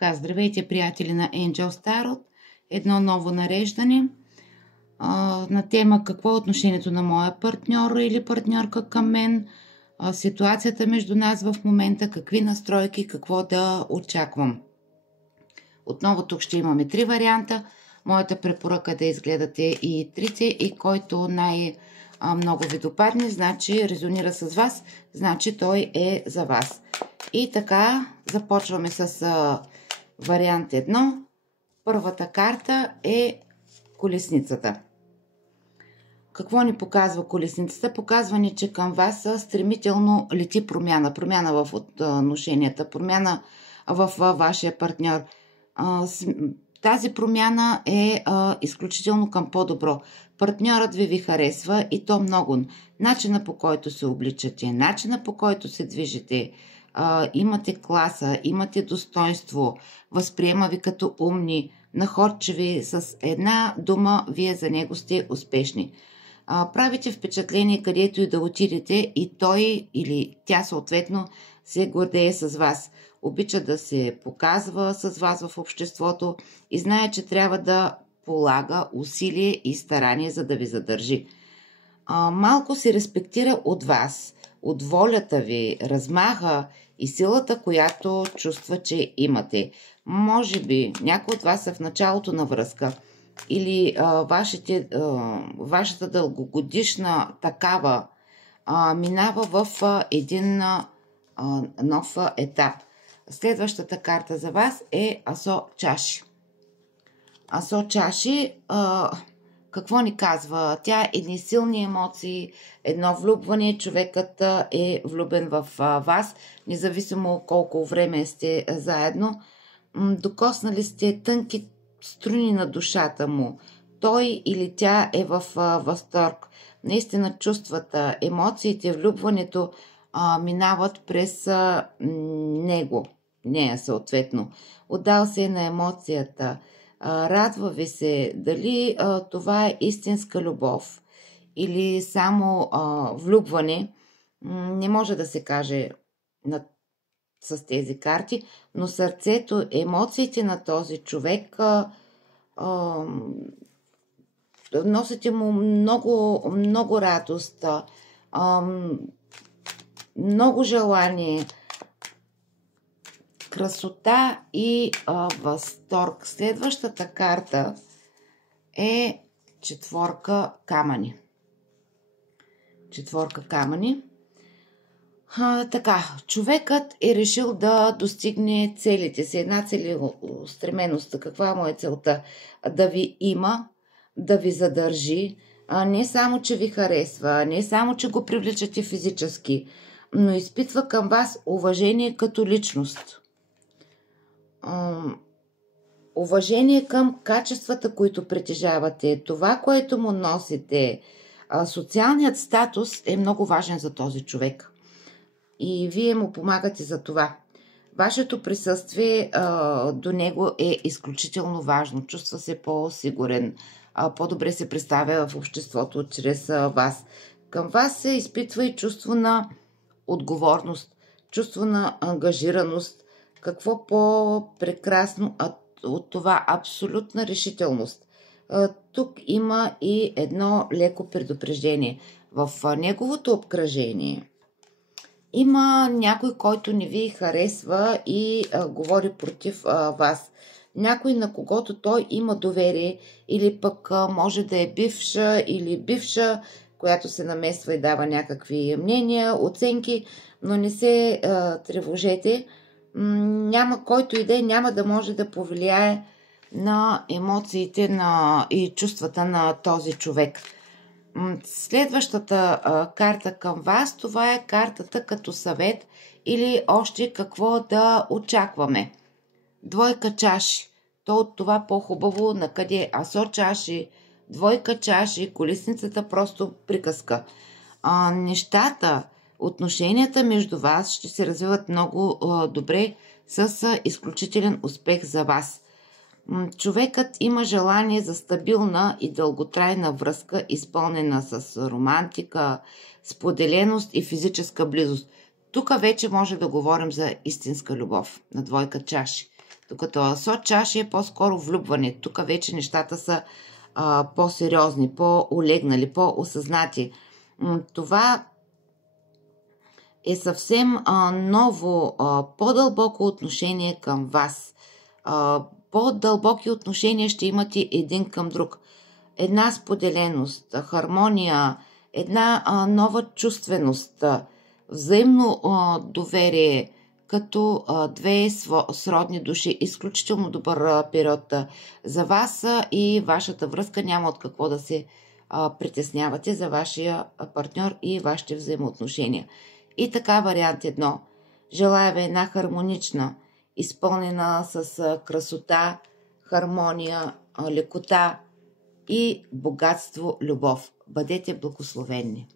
Така, здравейте, приятели на Angel Tarot. Едно ново нареждане на тема какво е отношението на моя партньор или партньорка към мен, ситуацията между нас в момента, какви настройки, какво да очаквам. Отново тук ще имаме 3 варианта. Моята препоръка е да изгледате и трите, и който най-много ви допадне, значи резонира с вас, значи той е за вас. И така, започваме с вариант 1. Първата карта е колесницата. Какво ни показва колесницата? Показва ни, че към вас стремително лети промяна. Промяна в отношенията, промяна в вашия партньор. Тази промяна е изключително към по-добро. Партньорът ви харесва и то много. Начина, по който се обличате, начина, по който се движите, имате класа, имате достоинство, възприема ви като умни, находчиви, с една дума вие за него сте успешни. Правите впечатление където и да отидете и той или тя съответно се гордее с вас. Обича да се показва с вас в обществото и знае, че трябва да полага усилие и старание, за да ви задържи. Малко се респектира от вас, от волята ви, размаха и силата, която чувства, че имате. Може би някой от вас е в началото на връзка или вашата дългогодишна такава минава в един нов етап. Следващата карта за вас е Асо чаши. Асо чаши, какво ни казва? Тя е едни силни емоции, едно влюбване. Човекът е влюбен в вас, независимо колко време сте заедно. Докоснали сте тънки струни на душата му. Той или тя е в възторг. Наистина чувствата, емоциите, влюбването минават през него, нея съответно. Отдал се на емоцията, радва ви се. Дали това е истинска любов или само влюбване, не може да се каже с тези карти, но сърцето, емоциите на този човек носите му много радост, много желание, красота и възторг. Следващата карта е четворка камъни. Четворка камъни. Така, човекът е решил да достигне целите си. Една целеустременост. Каква му е целта? Да ви има, да ви задържи. Не само, че ви харесва, не само, че го привличате физически, но изпитва към вас уважение като личност. Уважение към качествата, които притежавате, това, което му носите. Социалният статус е много важен за този човек. И вие му помагате за това. Вашето присъствие до него е изключително важно. Чувства се по-сигурен, по-добре се представя в обществото чрез вас. Към вас се изпитва и чувство на отговорност, чувство на ангажираност. Какво по-прекрасно от това? Абсолютна решителност. Тук има и едно леко предупреждение. В неговото обкръжение има някой, който не ви харесва и говори против вас. Някой, на когото той има доверие, или пък може да е бивша или бивша, която се намесва и дава някакви мнения, оценки, но не се тревожете. Няма, който и да е, няма да може да повлияе на емоциите и чувствата на този човек. Следващата карта към вас, това е картата като съвет или още какво да очакваме. Двойка чаши. То от това по-хубаво на къде Асо чаши, двойка чаши, колесницата просто приказка. Нещата, отношенията между вас ще се развиват много добре с изключителен успех за вас. Човекът има желание за стабилна и дълготрайна връзка, изпълнена с романтика, споделеност и физическа близост. Тук вече може да говорим за истинска любов на двойка чаши. Докато Асо чаши е по-скоро влюбване. Тук вече нещата са по-сериозни, по-олегнали, по-осъзнати. Това е съвсем ново, по-дълбоко отношение към вас. По-дълбоки отношения ще имате един към друг. Една споделеност, хармония, една нова чувственост, взаимно доверие, като две сродни души. Изключително добър период за вас и вашата връзка. Няма от какво да се притеснявате за вашия партньор и вашите взаимоотношения. И така, вариант 1. Желая ви една хармонична, изпълнена с красота, хармония, лекота и богатство, любов. Бъдете благословени!